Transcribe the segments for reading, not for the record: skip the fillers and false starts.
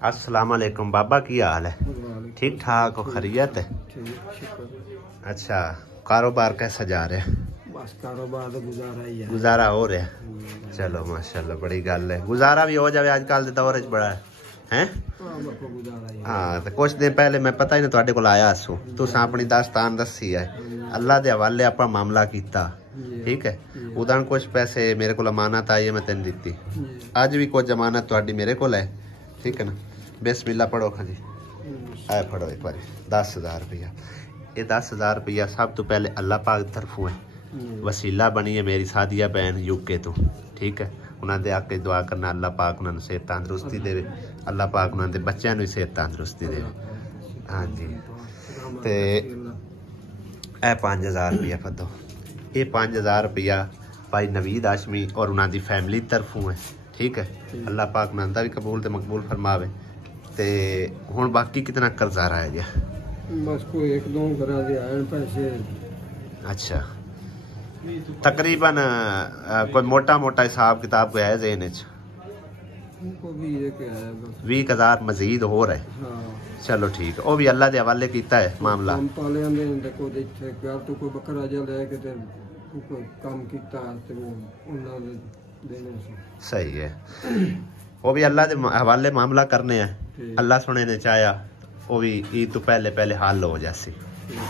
अस्सलाम वालेकुम बाबा, की हाल है? ठीक ठाक हो? खैरियत है? अच्छा, कारोबार कैसा जा रहा है? बस कारोबार तो गुजारा ही है। गुजारा हो रहा है? चलो माशाल्लाह, बड़ी गल है। गुजारा भी हो जाए आजकल के दौर बड़ा है। हाँ, तो कुछ दिन पहले मैं पता ही नहीं तुहाडे कोल आया सू, तुसां अपनी दास्तान दसी है, अल्लाह दे हवाले आप मामला किया, ठीक है। उदन कुछ पैसे मेरे को अमानत आई है, मैं तेन दी। अज भी कुछ अमानत तुहाडी मेरे को है, ठीक है ना। बिस्मिल्लाह पढ़ो खां जी, आए पढ़ो एक बार। 10,000 रुपया, ये 10,000 रुपया सब तो पहले अल्लाह पाक की तरफों है, वसीला बनी है मेरी सादिया बहन यूके तो, ठीक है। उन्होंने आके दुआ करना अल्लाह पाक उन्होंने सेहत तंदुरुस्ती दे, अल्लाह पाक उन्होंने बच्चों भी सेहत तंदुरुस्ती दे। हाँ जी, तो यह 5,000 रुपया फदो, ये 5,000 रुपया भाई नवीद हाशमी और उन्होंने फैमिली तरफों है, ठीक है। अल्लाह पाक उन्होंने भी कबूल तो मकबूल फरमावे। तो हुण बाकी कितना कर्जा रह गया? बस कोई 1-2 घरां दे आए पैसे। अच्छा, तकरीबन कोई मोटा मोटा हिसाब किताब कोई है ज़हन च? 20,000 मजीद हो रहा है। हाँ। चलो ठीक है, वो भी अल्लाह के हवाले किया है मामला। सही है, वो भी अल्लाह के हवाले मामला करने हैं। अल्लाह सुने ने चाया वो भी ईद तो पहले पहले हल हो जासी,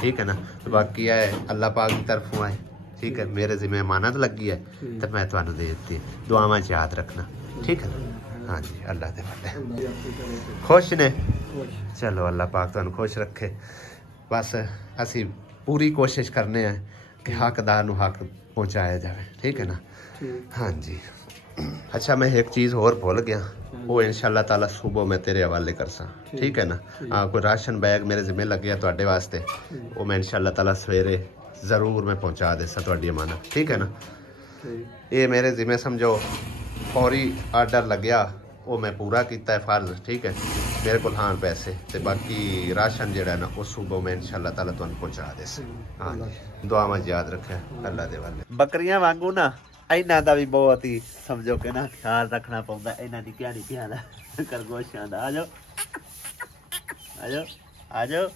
ठीक है ना। तो बाकी है अल्लाह पाक की तरफों है, ठीक है। मेरे जिम्मे अमानत लगी है तो मैं तुम्हें दे दी है, दुआवां च याद रखना, ठीक है। हाँ जी, अल्लाह दे वाले खुश ने? चलो अल्लाह पाक तुहानू खुश रखे। बस असी पूरी कोशिश करने हैं कि हकदार नू हक पहुँचाया जाए, ठीक है ना। हाँ जी। अच्छा, मैं एक चीज़ होर भूल गया, वो इंशाल्लाह ताला सुबह मैं तेरे हवाले कर सा, ठीक है ना। हाँ, कोई राशन बैग मेरे जिम्मे लग गया तुहाडे वास्ते, वो मैं इंशाल्लाह ताला सवेरे ज़रूर मैं पहुँचा दे सा तुहाडी अमानत, ठीक है ना। ये मेरे जिम्मे समझो फौरी आर्डर लग्या, वो मैं पूरा किया है फर्ज, ठीक है। मेरे को हाँ पैसे तो बाकी राशन जो ना वो सुबह मैं इंशाल्लाह ताला तुहानू पहुँचा दे। हाँ जी, दुआवां याद रखे अल्लाह दे वाले। बकरियां वांगू ना इन्हां दा भी बहुत ही समझो कि ना ख्याल रखना पौंदा, इन्हां दी क्या ख्याल है खरगोशां दा। आ जाओ आ जाओ आ जाओ,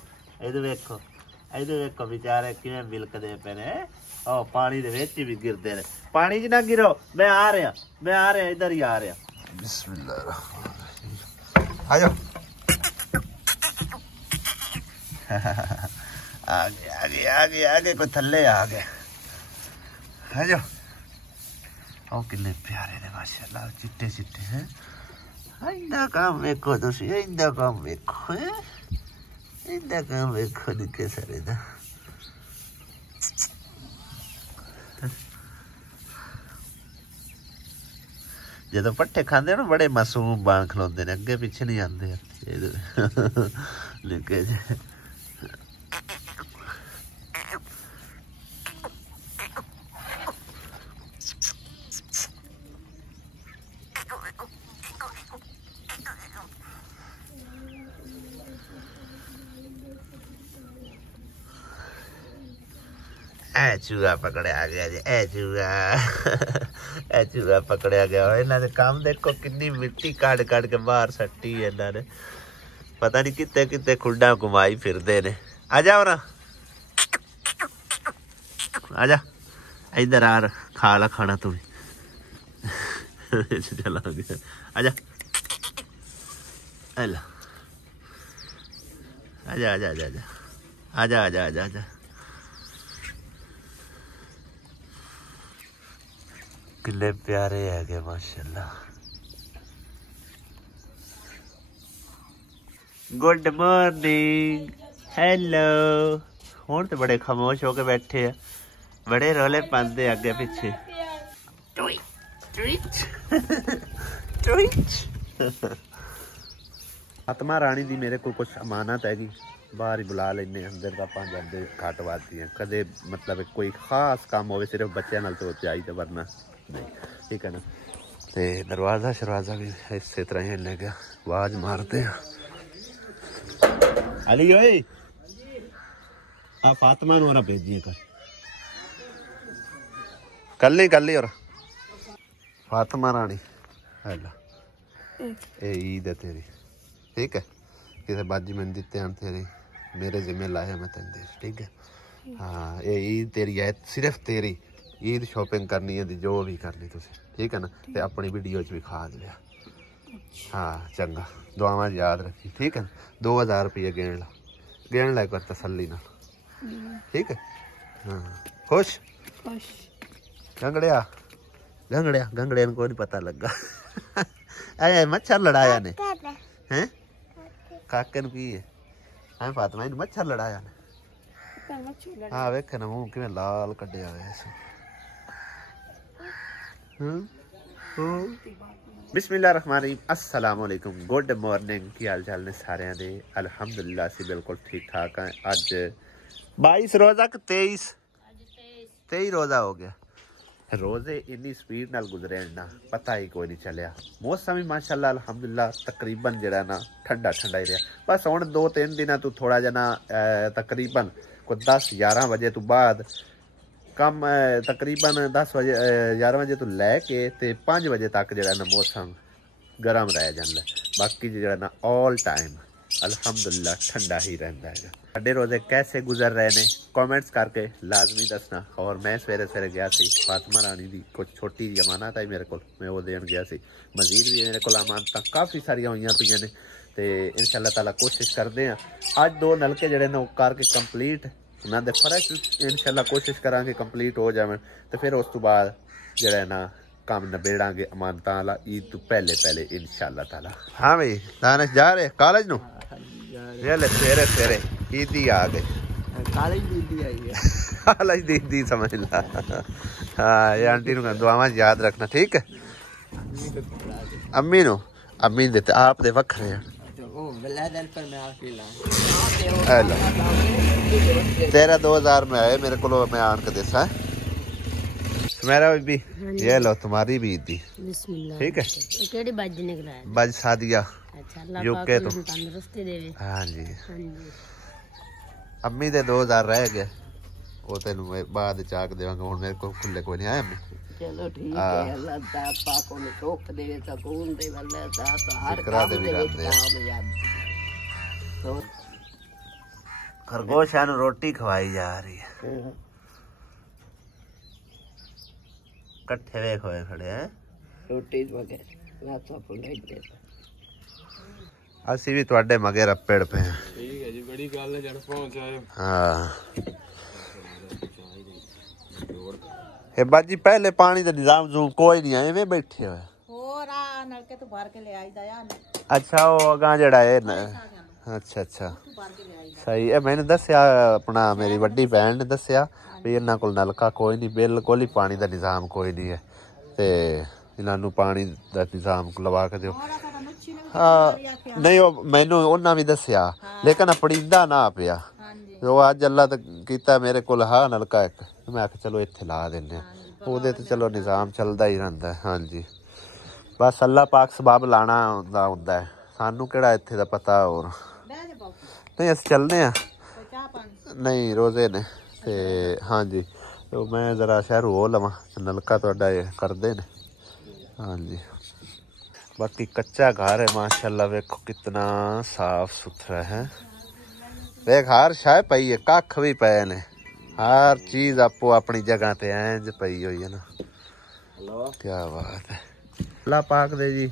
इधर वेखो, इधर वेखो बेचारे किवें मिलकदे पे ने। ओ पानी दे विच भी गिरदे ने, पानी च ना गिरो, मैं आ रहा, इधर ही आ रहा। बिस्मिल्लाह, आ जाओ आगे कोई थल्ले आ गए, आ जाओ। ओ किन्ने प्यारे ने माशाल्लाह, चिट्टे चिट्टे हैं। इंदा काम वेखो तुसी, इंदा काम वेखो, इंदा काम वेखो निक्के सारे दा। जो पट्ठे खाते ना बड़े मासूम बाण खलोते ने, अगे पिछे नहीं आते निके जे। चूहा पकड़िया गया जी, चूहा पकड़िया गया। इन्हों ने काम देखो, कितनी मिट्टी काट काट के बाहर सट्टी है इन्होंने, पता नहीं कितने कितने खुडा घुमाई फिरते ने। आ जाओ ना, आ जा इधर आ, खा ला खाना तू भी चला गया। आजा आजा आजा आजा आजा आजा आजा आजा आजा। कितने प्यारे है माशाल्लाह। Good morning, hello. हुण तो बड़े खामोश होके बैठे हैं, बड़े रोले पाते अगे पिछे। आत्मा रानी दी मेरे को कुछ अमानत हैगी, बाहर ही बुला लेने अंदर का जाते घट वाती है। कदे मतलब कोई खास काम हो सिर्फ बच्चों नाल तो चाहिए, वरना नहीं, ठीक है ना। तो दरवाज़ा शरवाजा भी इस तरह ही ले गया, आवाज मारते हैं। अली ओए आ फातिमा नूं भेजिए कल ही और फातिमा रानी हेला, ए ईद है तेरी, ठीक है किसी बाजी मैंने दिते हैं तेरे मेरे जिम्मे लाए मैं तेन दे ठीक है हाँ ये ईद तेरी है सिर्फ तेरी ईद शॉपिंग करनी है जो भी करनी तुसी ठीक है ना ते अपनी वीडियो च भी खा दिया हाँ चंगा दुआवां याद रखी ठीक है 2000 रुपये गिन ला कर तसल्ली ना ठीक है हाँ खुश गंगड़िया गंगड़िया को नहीं पता लगा अरे मच्छर लड़ाया ने हैं काके नु की है हाँ फातिमा इन मच्छर लड़ाया ने हाँ वेखे ना मुंह किवें लाल कड्डिया बिस्मिल्लाहिर्रहमानिर्रहीम अस्सलाम वालेकुम गुड मॉर्निंग की हाल चाल ने सारे दे अल्हम्दुलिल्लाह से बिल्कुल ठीक ठाक है अज 22 रोजा कि 23 रोजा हो गया रोजे इन्नी स्पीड नाल गुजरे ना पता ही कोई नहीं चलिया मौसम ही माशाल्लाह अल्हम्दुलिल्लाह तकरीबन जड़ा ना ठंडा ठंडा ही रहा बस हुण 2-3 दिन तू थोड़ा जना तकरीबन को 10-11 बजे तो बाद कम तकरीबन 10 बजे 11 बजे तो लैके ते 5 बजे तक जड़ा ना मौसम गर्म रह जाता बाकी जड़ा ना ऑल टाइम अल्हम्दुलिल्लाह ठंडा ही रहता है साडे रोजे कैसे गुजर रहे ने कमेंट्स करके लाजमी दसना और मैं सवेरे सवेरे गया सी फातिमा रानी दी कुछ छोटी जी अमानत आई मेरे को मैं वो देन गया सी मजीद भी मेरे को अमानत काफ़ी सारिया हुई पईयां ने ते इंशाअल्लाह ताला कोशिश करते हैं अज 2 नलके जड़े ने करके कंप्लीट उन्होंने फर्श इंशाअल्लाह कोशिश करांगे कंप्लीट हो जाए तो फिर उस तो बाद जड़ा ना काम नबेड़ांगे अमानत वाला ईद तो पहले इंशाअल्लाह ताला हाँ भाई दानिश जा रहे कॉलेज नु ये ले फेरे फेरे ईदी आ गए कॉलेज दीदी आई है कॉलेज दीदी समझ ला हाँ ये आंटी नु दुआवां याद रखना ठीक है अम्मी देते आप दे वखरे हैं तेरा 2000 में आए मेरे को मैं आन के देसा मेरा भी ये लो तुम्हारी भी ईदी ठीक है केड़ी बाज निकला है बाज सादिया अच्छा यूके तो तंदुरुस्ती देवे हां जी अम्मी दे 2000 रह गए वो तेन बाद चाक देवांगा हुन मेरे को खुले कोई नहीं आया अम्मी चलो ठीक है अल्लाह दा पाक को सुख देवे सकून दे अल्लाह दा तो हर काम दे कामयाब तो खरगोश नु रोटी खवाई जा रही है कट्ठे वे खोए खड़े हैं रोटी वगैरह राता पुलाई दे ਅਸੀਂ ਵੀ ਤੁਹਾਡੇ ਮਗੇ ਰੱਪੜ ਪਏ ਹਾਂ ਠੀਕ ਹੈ ਜੀ ਬੜੀ ਗੱਲ ਹੈ ਜਣ ਪਹੁੰਚ ਆਏ ਹਾਂ ਇਹ ਬਾਜੀ ਪਹਿਲੇ ਪਾਣੀ ਦਾ ਨਿਜ਼ਾਮ ਜ਼ੂਮ ਕੋਈ ਨਹੀਂ ਐਵੇਂ ਬੈਠੇ ਹੋਏ ਹੋਰ ਆ ਨਲਕੇ ਤੋਂ ਭਰ ਕੇ ਲੈ ਆਈਦਾ ਆ ਅੱਛਾ ਉਹ ਅਗਾ ਜਿਹੜਾ ਇਹ ਅੱਛਾ ਸਹੀ ਹੈ ਮੈਨੂੰ ਦੱਸਿਆ ਆਪਣਾ ਮੇਰੀ ਵੱਡੀ ਭੈਣ ਨੇ ਦੱਸਿਆ ਵੀ ਇਹਨਾਂ ਕੋਲ ਨਲਕਾ ਕੋਈ ਨਹੀਂ ਬਿਲਕੁਲ ਹੀ ਪਾਣੀ ਦਾ ਨਿਜ਼ਾਮ ਕੋਈ ਨਹੀਂ ਹੈ ਤੇ ਇਹਨਾਂ ਨੂੰ ਪਾਣੀ ਦਾ ਨਿਜ਼ਾਮ ਲਵਾ ਕੇ ਦਿਓ नहीं मैनू उन्हें भी दसिया लेकिन पड़ीदा ना पिया वो अज अल्लाह तो किया मेरे को हाँ नलका एक मैं आख चलो इत्थे ला देने वो तो चलो निज़ाम चलता ही रहता है हाँ जी बस अल्लाह पाक सबब लाना होंदा है सानू केड़ा इत्थे दा पता और नहीं अस चलने नहीं रोजे ने ते हाँ जी तो मैं जरा शहरों हो लवां नलका तुहाडा करदे ने हाँ जी बाकी कच्चा घर है माशाल्लाह वेखो कितना साफ सुथरा है देख हर शाय पई है कख भी पे ने हर चीज आपो अपनी जगह ते इंज पई हुई है ना क्या बात है अल्लाह पाक दे जी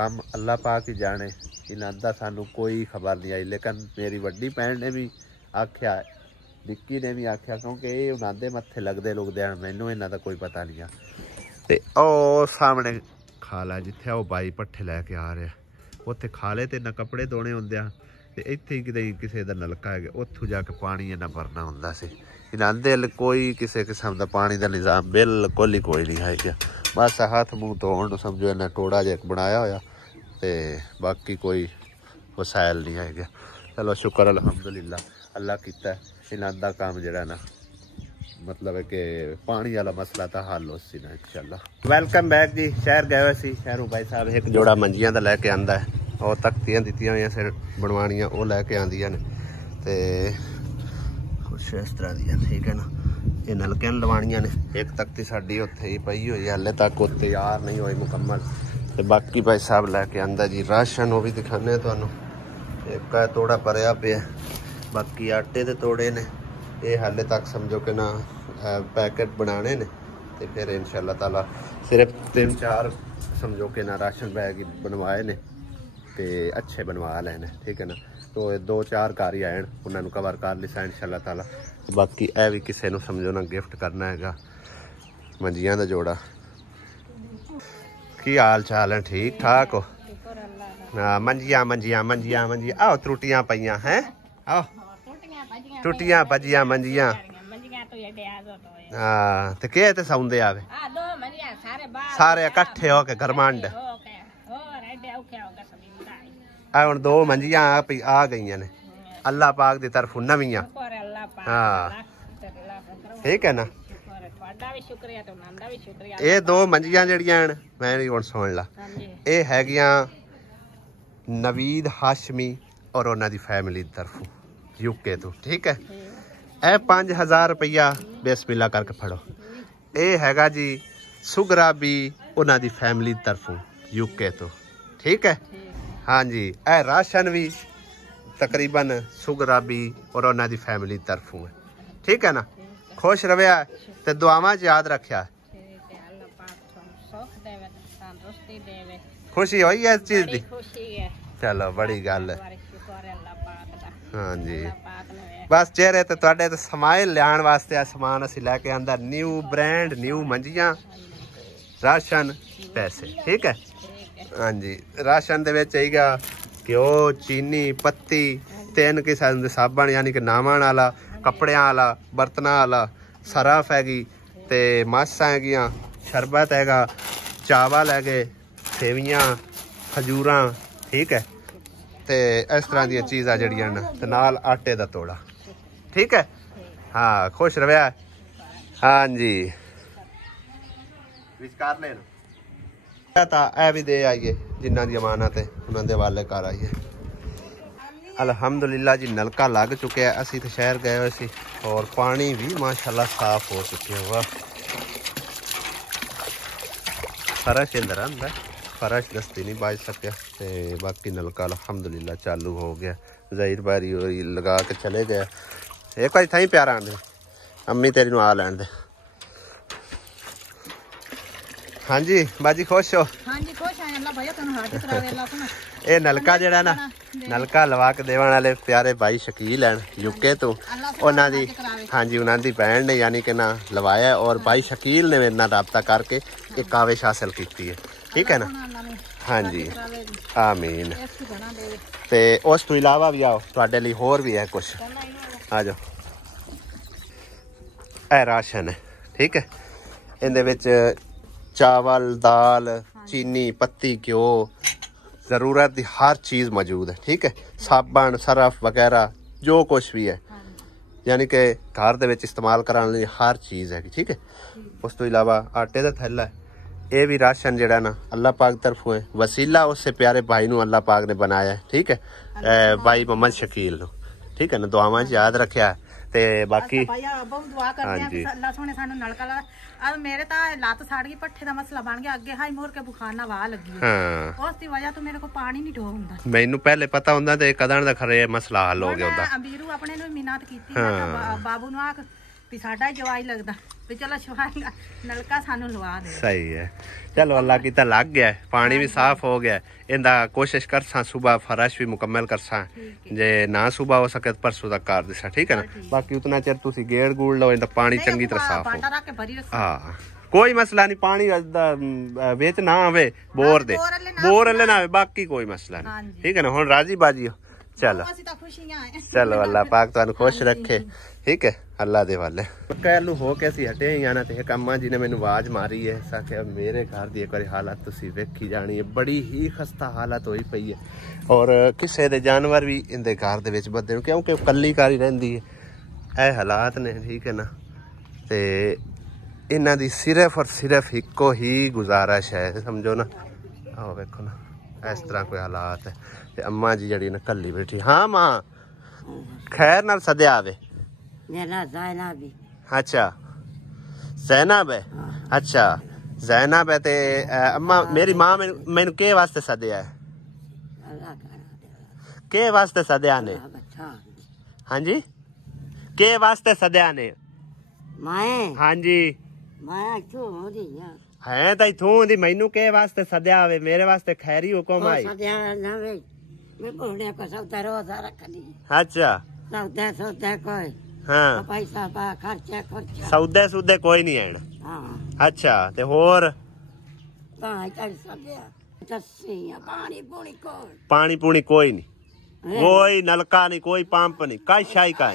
काम अल्लाह पाक ही जाने इन्हां दा सानू कोई खबर नहीं आई लेकिन मेरी वड्डी भैन ने भी आख्या निक्की ने भी आख्या क्योंकि ये उन्हां दे मत्थे लगदे लुगदे मैनू इन्हां दा कोई पता नहीं है ते ओ सामने खाला जिथे वो बाई पट्ठे लैके आ रहा उत्थे खाले ते ना कपड़े धोने होंदे ते इत्थे किते किसी दा नलका है उत्थों जाके पानी इन्ना भरना हुंदा सी इन्हां दे कोई किसी किस्म दा पानी दा निज़ाम बिल्कुल ही कोई नहीं है क्या बस हाथ मुँह धोण समझो इन्हें टोड़ा जिहा बनाया होया ते बाकी कोई वसायल नहीं है क्या चलो शुक्र अल्हम्दुलिल्लाह अल्लाह कीता इन्हां दा काम जिहड़ा ना मतलब है कि पानी वाला मसला तो हल हो सी ना इंशाल्लाह वेलकम बैक जी शहर गए हुए सी शहरों भाई साहब एक जोड़ा मंजियां दा लैके आंदा है और तख्तियां दित्तियां हुई सिर बनवानियां वो लैके आंदियां ने ते कुछ इस तरह दियां ठीक है ना ये नलकियां लवानियां ने एक तख्ती साडी उत्थे ही पई हुई है हले तक वो तैयार नहीं हुई मुकम्मल ते बाकी भाई साहब लैके आंदा जी राशन वो भी दिखाने तुहानू एक तोड़ा भरिया पे, बाकी आटे दे तोड़े ने। ये हाले तक समझो कि ना पैकेट बनाने ने, तो फिर इंशाअल्लाह ताला सिर्फ 3-4 समझो कि ना राशन बैग ही बनवाए ने, तो अच्छे बनवा लेने, ठीक है ना। तो 2-4 घर ही आए, उन्होंने कवर कर लिसा इंशाअल्लाह ताला। बाकी यह भी किसी को समझो ना गिफ्ट करना है मंजियां का जोड़ा। की हाल चाल है? ठीक ठाक हो? हाँ, मंजियां मंजियां मंजियां मंजियां आओ, त्रुटियां पईयां हैं, आओ टुटियां भजियां मंजियां। हाँ तो के ते सौंदे आवे सारे इकट्ठे होके घरमंड। हुण 2 मंजियां आ गई ने अल्लाह पाक दी तरफ नवीं। हाँ ठीक है ना। ये 2 मंजियां जड़ियां मैं नहीं हुण सुन ला, ये हैगियां नवीद हाशमी और उन्हां दी फैमिली दी तरफों यूके तो, ठीक है। ए 5000 रुपया बिस्मिल्लाह करके फड़ो। ये हैगा जी सुगरा भी उन्हां दी फैमिली दी तरफों यूके तो, ठीक है। हाँ जी, ए राशन भी तकरीबन सुगरा भी और उन्हां दी फैमिली दी तरफों है, ठीक है ना। खुश रवैया ते दुआवां च याद रखिया। खुशी होई है इस चीज दी? चलो बड़ी गल है। हाँ जी, बस चेहरे ते तुहाडे ते समाइल लियाण वास्ते समान असीं लैके आंदा, न्यू ब्रांड, न्यू मंजियां, राशन, पैसे, ठीक है। हाँ जी, राशन दे विच आईगा घ्यो, चीनी, पत्ती, 3 किस्म दे साबण यानी कि नावन वाला, कपड़ियां वाला, बर्तनां वाला, सरफ हैगी ते मासां हैगियां, शरबत हैगा, चावल हैगे, सेवियां, खजूरां, ठीक है। ते इस तरह दी चीज़ां जड़ियां न ते नाल आटे दा तोड़ा, ठीक है। हाँ खुश रवैया। हाँ जी विचकार लेना ता ए भी दे आइए, जिन्हां दी अमानत है उन्हां दे हवाले कर आइए। अल्हम्दुलिल्लाह जी नलका लग चुके हैं। असी तो शहर गए हुए सी और पानी भी माशाल्लाह साफ हो चुके हुआ। फर्श अंदर आंदा, फर्श दस्ती नहीं बाज सकिया, ते बाकी नलका अल्हम्दुलिल्लाह चालू हो गया। ज़हीर बारी लगा के चले गया। एक बार थाई प्यारा आंदे, अम्मी तेरी नू आ लैन दे। हाँ जी बाजी खुश हो? हाँ जी खुश हैं अल्लाह भैया तन्नू हाथ करावे अल्लाह सुना। ए नलका जेड़ा ना नलका लवा के देवन वाले प्यारे भाई शकील हैं यूके तो, उन्हां दी हाँ जी उन्हां दी भैन ने यानी कि ना लवाया और भाई शकील ने मेरे नाल राबता करके एक काविश हासिल की है, ठीक है ना। हाँ जी आमीन। ते उस तो इलावा भी आओ तुहाडे लई होर भी है कुछ, आ जाओ। ए राशन है, ठीक है। इहदे विच चावल, दाल, चीनी, पत्ती, घ्यो, ज़रूरत की हर चीज़ मौजूद है, ठीक है। साबन, सरफ वगैरह जो कुछ भी है यानी कि घर दे विच इस्तेमाल कराने लई हर चीज़ है, ठीक है। उस तो इलावा आटे का थैला है। ये भी राशन जड़ा ना अल्लाह पाक तरफों है, वसीला उससे प्यारे भाई नू अल्लाह पाक ने बनाया है, ठीक है। भाई मोहम्मद शकील नू, ठीक है ना, दुआवां च याद रखिया। ते बाकी हाँ जी अब मेरे ता लत सड़ गई, पट्ठे दा मसला बन गया, अगे हाई मोर के बुखार वाह लगी। हाँ उस दी वजह तो मेरे को पानी नहीं ढो हुंदा। मैनू पहले पता हुंदा ते कदन दा खरे मसला हल हो गया हुंदा। अबीरू अपने नु मिन्नत कीती है बाबू नु आख भी साडा जवाई लगदा भी चलो शवाई नलका सानू लवा दे। सही है, चलो अल्लाह की ता लग गया है, पानी भी साफ हो गया। इंदा कोशिश करसा सुबह फरश भी मुकम्मल करसा, जे ना सुबह हो सके परसों तक कर दिसा, ठीक है ना। बाकी उतना चेर तुसी गेड़ गुड़ लो, इंदा पानी चंगी तरह साफ हो। हाँ कोई मसला नहीं, पानी बेच ना आवे बोर दे, बोर अल्ले ना आवे, बाकी कोई मसला नहीं, ठीक है ना। हुण राजी बाजी हो, चलो चलो अल्लाह पाक तुहानू खुश रखे, ठीक है। अल्लाह दे वाले कल हो के असीं हटे ही आना, ते एक अम्मा जी ने मैनू आवाज मारी है, आख्या मेरे घर दी एक बार हालत तुसीं वेखी जानी है, बड़ी ही खस्ता हालत होई पई है और किसे दे जानवर भी इंदे घर दे विच बदे क्योंकि कल्ली कारी रहिंदी है। ए हालात ने, ठीक है ना। ते इन्हां दी सिर्फ और सिर्फ इको ही गुजारिश है, समझो ना। आओ वेखो ना इस तरह कोई हालात है। ते अम्मा जी जड़ी ना कल्ली बैठी। हाँ मां खैर नाल सद्या आवे। अच्छा जैनब है, अच्छा जैनब है। ते अम्मा मेरी मां मैनू के वास्ते सद्या है? के वास्ते सद्या ने? हाँ जी, के वास्ते सद्या ने? हाँ जी है तो इथों दी मैनू के वास्ते सद्या आवे? मेरे वास्ते खैरी हुक्म आई। अच्छा हाँ सौदे सुदे कोई नहीं है। अच्छा ते होर पानी पूनी कोई नहीं, कोई नलका नहीं, कोई पंप नहीं, काई शाई का?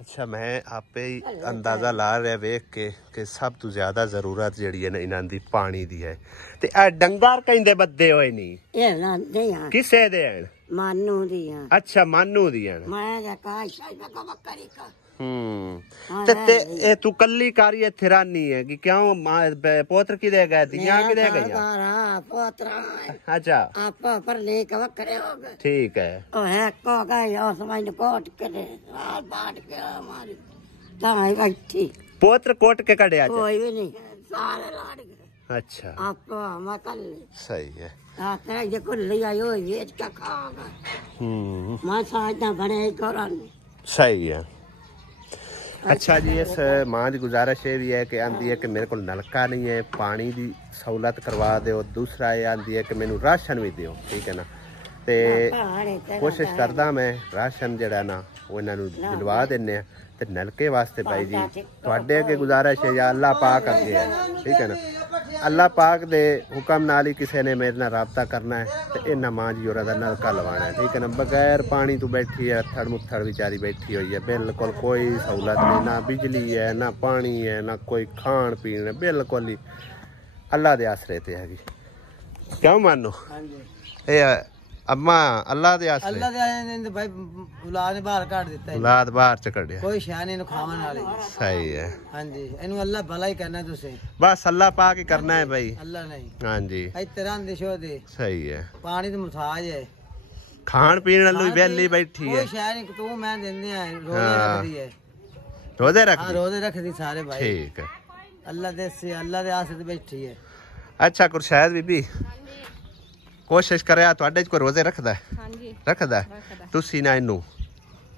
अच्छा मैं आपे ही अंदाजा ला रहा वेख के सब तो ज्यादा जरूरत जेड़ी है ना इन्हां दी पानी दी है। ते आ डंगर कहंदे बद्दे होए नहीं किसे दे हैं? मानू दी। अच्छा मानू दी हैं। ते ए तू कल्ली कारी इत्थे रानी है कि क्यों? पोत्र की दे गए दियां की दे गई? अच्छा आप पर ले के वक्रे हो गए। ठीक है ओ है को गए और समय ने कोट के लाल बाट के हमारी ताई बैठी पोत्र कोट के कड़े आज कोई भी नहीं सारे लाड़ गए। अच्छा आप हम कल सही है। हां तेरे जे को ले आयो ये क्या खाओगा? मैं साइड बने करन सही है। अच्छा जी इस मां की गुजारिश ये भी है कि आंदी है कि मेरे को नलका नहीं है, पानी की सहूलत करवा दो। दूसरा ये आंदी है कि मैनू राशन भी दो। ठीक है ना, ते कोशिश करदा मैं राशन जड़ा ना वो इन्हां नू दिलवा देने ते नलके वास्ते भाई जी तुहाडे अगे गुजारिश है या अल्लाह पाक अगे है। ठीक है ना, अल्लाह पाक दे हुक्म नाल ही किसी ने मेरे नाल राबता करना है ते इन्हां मां जी होरां दा नलका लवाना है। ठीक है ना, बगैर पानी तो बैठी है थड़ मुथड़ बेचारी बैठी हुई है, बिल्कुल कोई सहूलत नहीं, ना बिजली है ना पानी है ना कोई खान पीन है, बिल्कुल ही अल्लाह दे आसरे ते है जी। क्यों मानो ए अम्मा अल्लाह दे आसरे? अल्लाह दे भाई औलाद ने बाहर काट दिता है, औलाद बाहर च कढ़िया, कोई शय नहीं खावन वाली। सही है। हां जी इनु अल्लाह भला ही करना तुसे, बस अल्लाह पाक ही करना है भाई, अल्लाह नहीं। हां जी इस तरह दिशो दे सही है। पानी तो मुताज है, खान पीन वाली वेली बैठी है, कोई शय नहीं तू मैं देंदे हैं रोजे रखदी है, रोजे रख हां रोजे रखदी सारे भाई। ठीक है अल्लाह दे से अल्लाह दे आस ते बैठी है। अच्छा कुरशैद बीबी कोशिश करे तुहाडे कोई रोजे रखदा है? हां जी रखदा है। तुसी ना इनू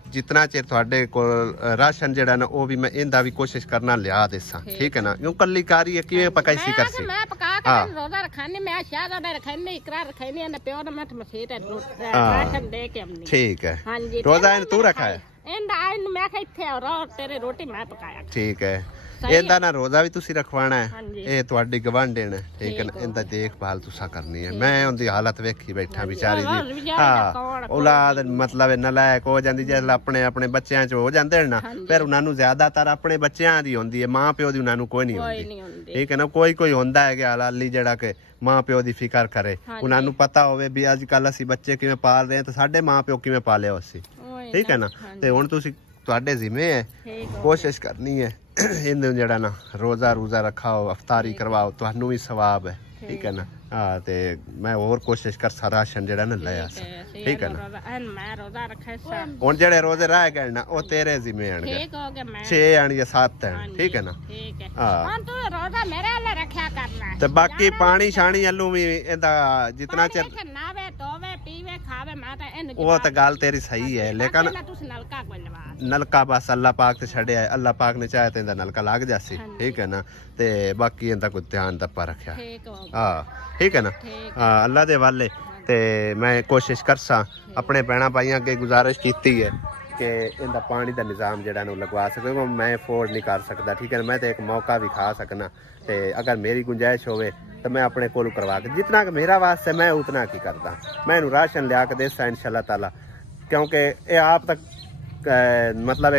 जितना चेर तुहाडे कोल राशन जेड़ा ना वो भी मैं इंदा भी कोशिश करना लिया देसा। ठीक है ना, क्यों कल्ली कारी है किवें पकाई सी करसी? मैं पका के रोजा रखाने मैं शाहजादा रखाने इकरार रखाने ने प्यो ने मत मसेट राशन दे के हमने। ठीक है हां जी रोजा इन तू रखा है? इंदा इन मैं इथे और तेरे रोटी मैं पकाया। ठीक है ਇਹਦਾ ਨਾ ਰੋਜ਼ਾ ਵੀ ਤੁਸੀਂ ਰਖਵਾਣਾ ਹੈ, ਇਹ ਤੁਹਾਡੀ ਗਵਾਂਢਣ ਹੈ। ਠੀਕ ਹੈ ਨਾ, ਇਹਦਾ ਦੇਖਭਾਲ ਤੁਸੀਂ ਕਰਨੀ ਹੈ। ਮੈਂ ਉਹਦੀ ਹਾਲਤ ਵੇਖੀ ਬੈਠਾ ਵਿਚਾਰੀ ਦੀ। ਹਾਂ ਔਲਾਦ ਮਤਲਬ ਨਲਾਇਕ ਹੋ ਜਾਂਦੀ ਜੇ ਆਪਣੇ ਆਪਣੇ ਬੱਚਿਆਂ ਚ ਹੋ ਜਾਂਦੇ ਨਾ, ਫਿਰ ਉਹਨਾਂ ਨੂੰ ਜ਼ਿਆਦਾਤਰ ਆਪਣੇ ਬੱਚਿਆਂ ਦੀ ਹੁੰਦੀ ਹੈ, ਮਾਂ ਪਿਓ ਦੀ ਉਹਨਾਂ ਨੂੰ ਕੋਈ ਨਹੀਂ ਹੁੰਦੀ। ਠੀਕ ਹੈ ਨਾ, ਕੋਈ ਕੋਈ ਹੁੰਦਾ ਹੈ ਕਿ ਹਲਾਲੀ ਜਿਹੜਾ ਕਿ ਮਾਂ ਪਿਓ ਦੀ ਫਿਕਰ ਕਰੇ, ਉਹਨਾਂ ਨੂੰ ਪਤਾ ਹੋਵੇ ਵੀ ਅੱਜ ਕੱਲ ਅਸੀਂ ਬੱਚੇ ਕਿਵੇਂ ਪਾਲ ਰਹੇ ਹਾਂ ਤੇ ਸਾਡੇ ਮਾਂ ਪਿਓ ਕਿਵੇਂ ਪਾਲੇ ਹੋ ਅਸੀਂ। ਠੀਕ ਹੈ ਨਾ, ਤੇ ਹੁਣ ਤੁਸੀਂ ਤੁਹਾਡੇ ਜ਼ਿੰਮੇ ਹੈ ਕੋਸ਼ਿਸ਼ ਕਰਨੀ ਹੈ ਇਹਨੂੰ ਜਿਹੜਾ ਨਾ ਰੋਜ਼ਾ ਰੂਜ਼ਾ ਰਖਾਓ, ਅਫਤਾਰੀ ਕਰਵਾਓ, ਤੁਹਾਨੂੰ ਵੀ ਸਵਾਬ ਹੈ। ਠੀਕ ਹੈ ਨਾ, ਹਾਂ ਤੇ ਮੈਂ ਹੋਰ ਕੋਸ਼ਿਸ਼ ਕਰ ਸਾਰਾ ਰਾਸ਼ਨ ਜਿਹੜਾ ਨਾ ਲੈ ਆਸਾਂ। ਠੀਕ ਹੈ ਨਾ, ਮੈਂ ਰੋਜ਼ਾ ਰੱਖੇ ਸਾਂ। ਹੁਣ ਜਿਹੜੇ ਰੋਜ਼ੇ ਰਹਿ ਗਏ ਨਾ ਉਹ ਤੇਰੇ ਜ਼ਿੰਮੇ ਆਣਗੇ, ਠੀਕ ਹੋ ਗਿਆ ਮੈਂ 6 ਆਣਗੇ 7 ਆਣ। ਠੀਕ ਹੈ ਨਾ, ਠੀਕ ਹੈ ਹਾਂ ਤੂੰ ਰੋਜ਼ਾ ਮੇਰੇ ਵੱਲ ਰੱਖਿਆ ਕਰਨਾ ਤੇ ਬਾਕੀ ਪਾਣੀ ਛਾਣੀ ਵੱਲੋਂ ਵੀ ਇਹਦਾ ਜਿੰਨਾ ਚਿਰ ਨਾਵੇ ਧੋਵੇ ਪੀਵੇ ਖਾਵੇ ਮੈਂ ਤਾਂ ਇਹਨੂੰ ਉਹ ਤਾਂ ਗੱਲ ਤੇਰੀ ਸਹੀ ਹੈ, ਲੇਕਿਨ ਤੁਸੀਂ ਨਲਕਾ ਕੋਈ ਲਵਾ ਨਲਕਾ ਬਸ ਅੱਲਾਹ ਪਾਕ ਤੇ ਛੱਡਿਆ ਹੈ, ਅੱਲਾਹ ਪਾਕ ਨੇ ਚਾਹਿਆ ਤੇ ਇਹਦਾ ਨਲਕਾ ਲੱਗ ਜਾਸੀ। ਠੀਕ ਹੈ ਨਾ, ਤੇ ਬਾਕੀ ਇਹਦਾ ਕੋਈ ਧਿਆਨ ਦੱਪਾ ਰੱਖਿਆ। ਹਾਂ ठीक है ना, हाँ अल्लाह दे वाले ते मैं कोशिश करसा अपने भैन भाइयों अगे गुजारिश की है कि इनका पानी का निज़ाम जरा लगवा सके, मैं अफोर्ड नहीं कर सकता। ठीक है ना, मैं तो एक मौका भी खा सकना, तो अगर मेरी गुंजाइश होवे तो मैं अपने कोल करवा के जितना कि मेरा वास्ते मैं उतना की करता, मैं राशन लिया के देसा इंशाअल्लाह ताला, क्योंकि ये आप तक मतलब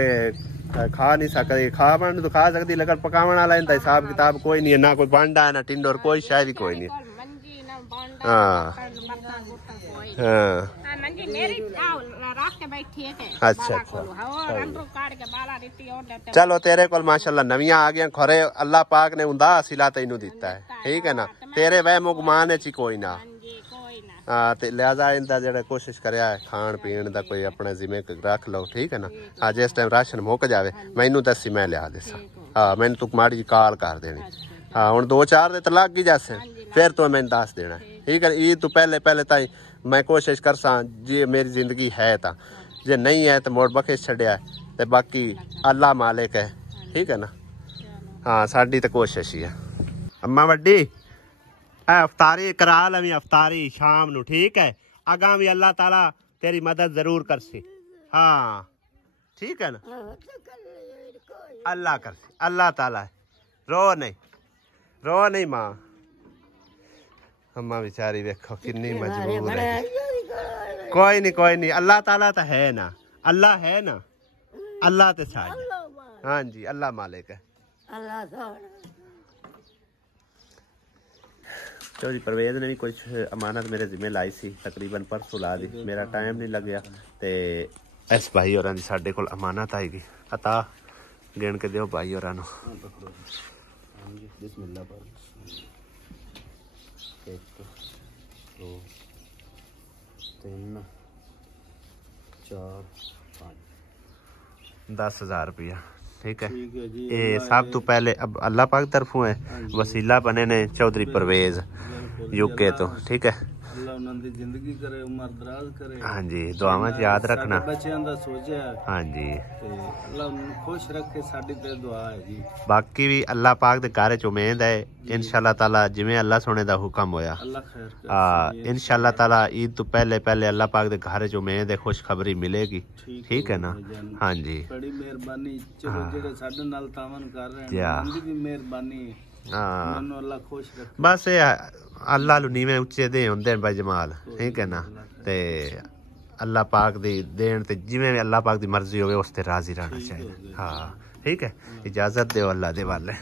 खा नहीं सकती, खावन तो खा सकती लेकिन पकावन वाला इनका हिसाब किताब कोई नहीं है, ना कोई भांडा है ना टिंडोर कोई शायद ही कोई नहीं। हाँ अच्छा चलो तेरे को माशाल्लाह नवियां आ गया खरे, अल्लाह पाक ने उंदा सिला तेनू दिता है। ठीक है ना, तेरे वह मुगमान च कोई ना। हाँ ते लिहाजा इंदा जेड़ा कोशिश करया है खान पीन दा कोई अपने जिम्मे रख लो। ठीक है ना, हाँ जिस टाइम राशन मुक जावे मैनू दसी मैं लिया देसा। हाँ मैनू तू माड़ी जी कॉल कर देनी। हाँ हुण 2-4 दिन तो लग ही जासे, फिर तो मैनू दस देना। ठीक है। ईद तो पहले पहले ताई मैं कोशिश कर सा जी मेरी जिंदगी है ता जे नहीं है तो मोड़ बखे छड़िया ते बाकी अल्लाह मालिक है ठीक है ना। हाँ साडी तो कोशिश ही है। अम्मा वड्डी अफतारी करा लवी अफतारी शाम नू ठीक है। अगा भी अल्लाह ताला तेरी मदद जरूर करसी। हाँ ठीक है ना अल्लाह करसी अल्लाह ताला रो नहीं माँ। अम्मा बेचारी देखो कितनी मजबूर है। कोई नहीं अल्लाह ताला तो है ना अल्लाह है ना अल्लाह तो साथ। हाँ जी अल्लाह मालिक है। चौधरी परवेज ने भी कुछ अमानत मेरे जिम्मे लाई सी तकरीबन परसों ला दी मेरा टाइम नहीं लग गया ते इस भाई होरां दी साडे कोल अमानत आएगी अता गिन के दियो भाई होरां नू। बिस्मिल्लाह 1 2 3 4 5 10,000 रुपया ठीक है। ये सब तो पहले अब अल्लाह पाक तरफों है वसीला बने ने चौधरी परवेज यूके तो ठीक है। अल्लाह उन्हां दी जिंदगी करे उम्र दराज करे। हाँ जी दुआवां च याद रखना बच्चों दा सोचा। हाँ जी अल्लाह उन्हें खुश रखे साडी ते दुआ है जी। बाकी भी अल्लाह पाक दे घर च उम्मीद है इंशाअल्लाह ताला जिवें अल्लाह सोने दा हुक्म होया इंशाअल्लाह ताला ईद तो पहले पहले अल्लाह पाक दे घर च उम्मीद है खुशखबरी मिलेगी ठीक है ना। हाँ जी बड़ी मेहरबानी चलो जेड़े साडे नाल तावन कर रहे हैं उनकी भी मेहरबानी। अल्लाह खुश रखे बस ये अल्लाह लू नीवें उच्चे दे होंदे भाई जमाल ठीक है ना ते अल्लाह पाक दी देन ते जिवें अल्लाह पाक दी मर्जी होवे उस ते राजी रहना चाहिए। हाँ ठीक है इजाजत दो अल्लाह दे वाले।